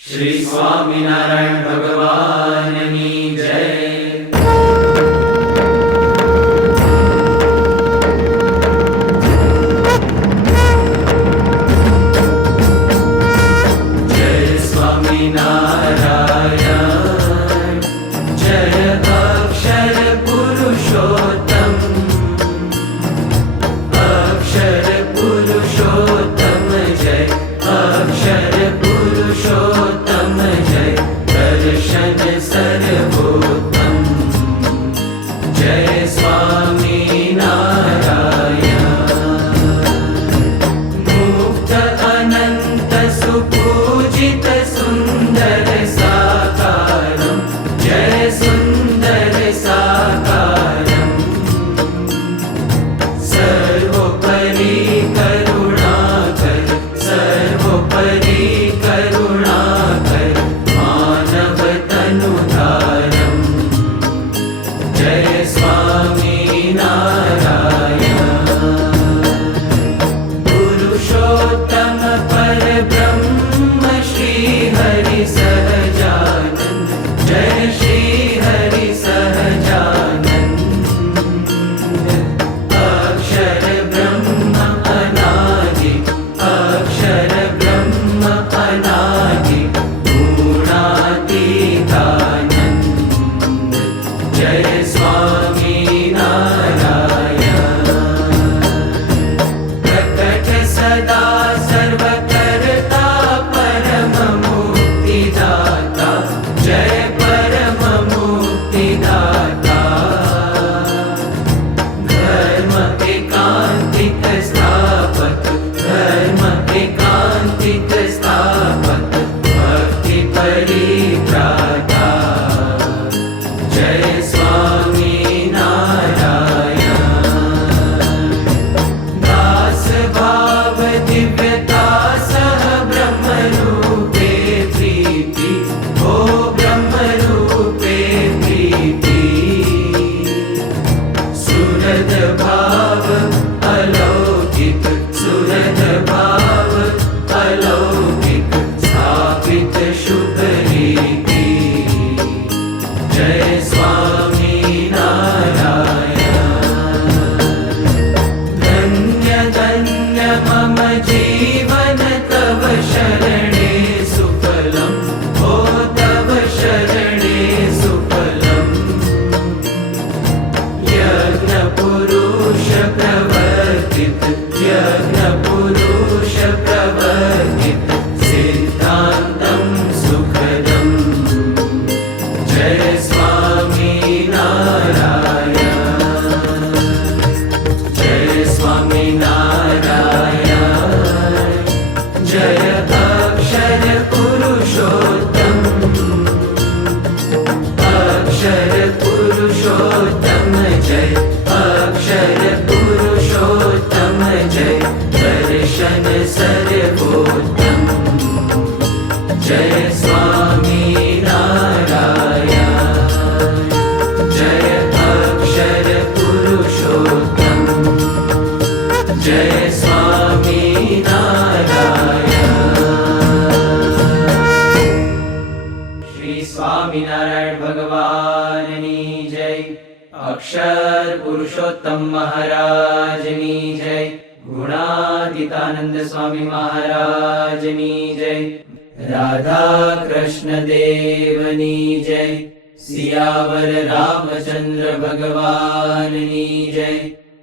श्री स्वामिनारायण भगवाननी जय। जय स्वामिनारायण, जय अक्षर पुरुषोत्तम, अक्षर पुरुषोत्तम जय, अक्षर पुरुषोत्तम जय, दर्शन सर्वोत्तम जय स्वामिनारायण। मुक्त अनंत सुपूजित सुंदर साकारं जय सुंदर साकारं, सर्वोपरि करुणाकर, सर्वोपरि करुणाकर, मानव तनुधारं जय स्वामिनारायण। पुरुषोत्तम परब्रह्म श्री हरि सहजानंद जय श्री हरि सहजानंद, अक्षर ब्रह्म अनादि, अक्षर ब्रह्म अनादि, गुणातीतानंद जय स्वामिनारायण। प्रकट सदा सर्वकर्ता परम मुक्तिदाता जय परम मुक्तिदाता, धर्म एकांतिक स्थापक, धर्म एकांतिक स्थापक, भक्ति परित्राता जय स्वामिनारायण। दास भाव दिव्यता सह ब्रह्म रूपे प्रीति, ओ ब्रह्म रूपे प्रीति, सुरद भाव अलौकिक, सुरद भाव अलौकिक, स्थापित शुभ रीति जय स्वामिनारायण। धन्य धन्य मम जीवन तव शरणे सुफलम्, ओ तव शरणे सुफलम्, यज्ञ पुरुष प्रवर्तित, यज्ञ पुरुष प्रवर्तित, सिद्धान्तं सुखदम् जय स्वामिनारायण। जय स्वामिनारायण, जय अक्षर पुरुषोत्तम, अक्षर पुरुषोत्तम जय, अक्षर पुरुषोत्तम जय, दर्शन सर्वोत्तम जय स्वामिनारायण। जय अक्षर पुरुषोत्तम, जय स्वामिनारायण। श्री स्वामिनारायण भगवाननी जय। अक्षर पुरुषोत्तम महाराजनी जय। गुणातीतानंद स्वामी महाराजनी जय। राधा कृष्ण देवनी जय। सियावर रामचंद्र भगवाननी जय।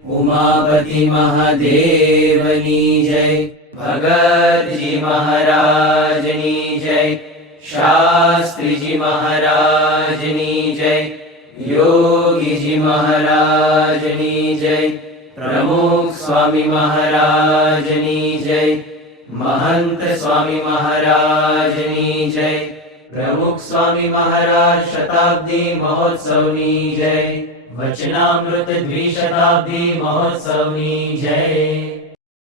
उमापति महादेवनी जय। भगत जी महाराजनी जय। शास्त्री जी महाराजनी जय। योगी जी महाराजनी जय। प्रमुख स्वामी महाराजनी जय। महंत स्वामी महाराजनी जय। प्रमुख स्वामी महाराज शताब्दी महोत्सवनी जय। वचनामृत द्विशताब्दी महोत्सवनी जय।